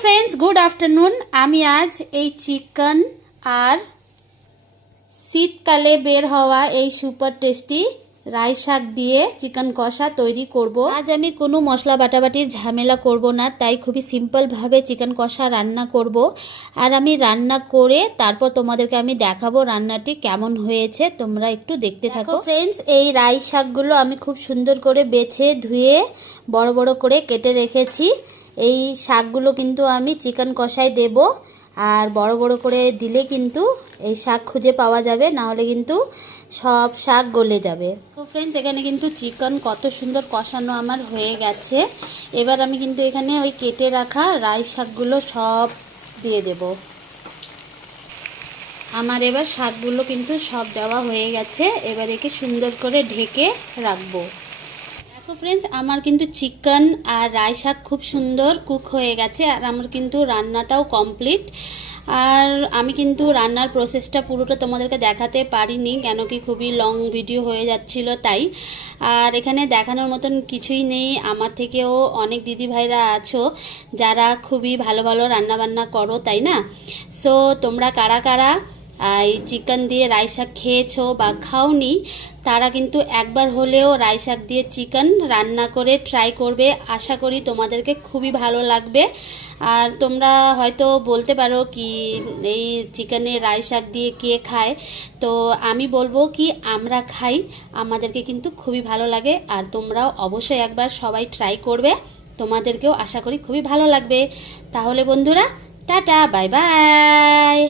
Friends good afternoon आमी आज এই চিকেন আর শীতকালে বের হওয়া এই সুপার টেস্টি রাই শাক দিয়ে চিকেন কষা তৈরি করব। আজ আমি কোনো মশলা বাটাবাটির ঝামেলা করব না, তাই খুবই সিম্পল ভাবে চিকেন কষা রান্না করব। আর আমি রান্না করে তারপর তোমাদেরকে আমি দেখাবো রান্নাটি কেমন হয়েছে, তোমরা একটু দেখতে থাকো। ফ্রেন্ডস, এই রাই শাকগুলো আমি খুব সুন্দর করে বেছে ধুয়ে বড় বড় করে কেটে রেখেছি। এই শাকগুলো কিন্তু আমি চিকেন কষায় দেব, আর বড় বড় করে দিলে কিন্তু এই শাক খুঁজে পাওয়া যাবে, না হলে কিন্তু সব শাক গলে যাবে। তো ফ্রেন্ডস, এখানে কিন্তু চিকেন কত সুন্দর কষানো আমার হয়ে গেছে। এবার আমি কিন্তু এখানে ওই কেটে রাখা রাই শাকগুলো সব দিয়ে দেব। আমার এবার শাকগুলো কিন্তু সব দেওয়া হয়ে গেছে। এবার একে সুন্দর করে ঢেকে রাখবো। তো ফ্রেন্ডস, আমার কিন্তু চিকেন আর রাই শাক খুব সুন্দর কুক হয়ে গেছে, আর আমার কিন্তু রান্নাটাও কমপ্লিট। আর আমি কিন্তু রান্নার প্রসেসটা পুরোটা তোমাদেরকে দেখাতে পারিনি, কেন কি খুবই লং ভিডিও হয়ে যাচ্ছিল তাই। আর এখানে দেখানোর মতন কিছুই নেই। আমার থেকেও অনেক দিদি ভাইরা আছো যারা খুবই ভালো ভালো রান্নাবান্না করো, তাই না? সো তোমরা কারা কারা এই চিকেন দিয়ে রাই শাক খেয়েছো বা খাওনি, তারা কিন্তু একবার হলেও রাই শাক দিয়ে চিকেন রান্না করে ট্রাই করবে। আশা করি তোমাদেরকে খুবই ভালো লাগবে। আর তোমরা হয়তো বলতে পারো কি এই চিকেনে রাই শাক দিয়ে কে খায়, তো আমি বলবো কি আমরা খাই, আমাদেরকে কিন্তু খুবই ভালো লাগে। আর তোমরাও অবশ্যই একবার সবাই ট্রাই করবে, তোমাদেরকেও আশা করি খুবই ভালো লাগবে। তাহলে বন্ধুরা, টাটা, বাই বাই।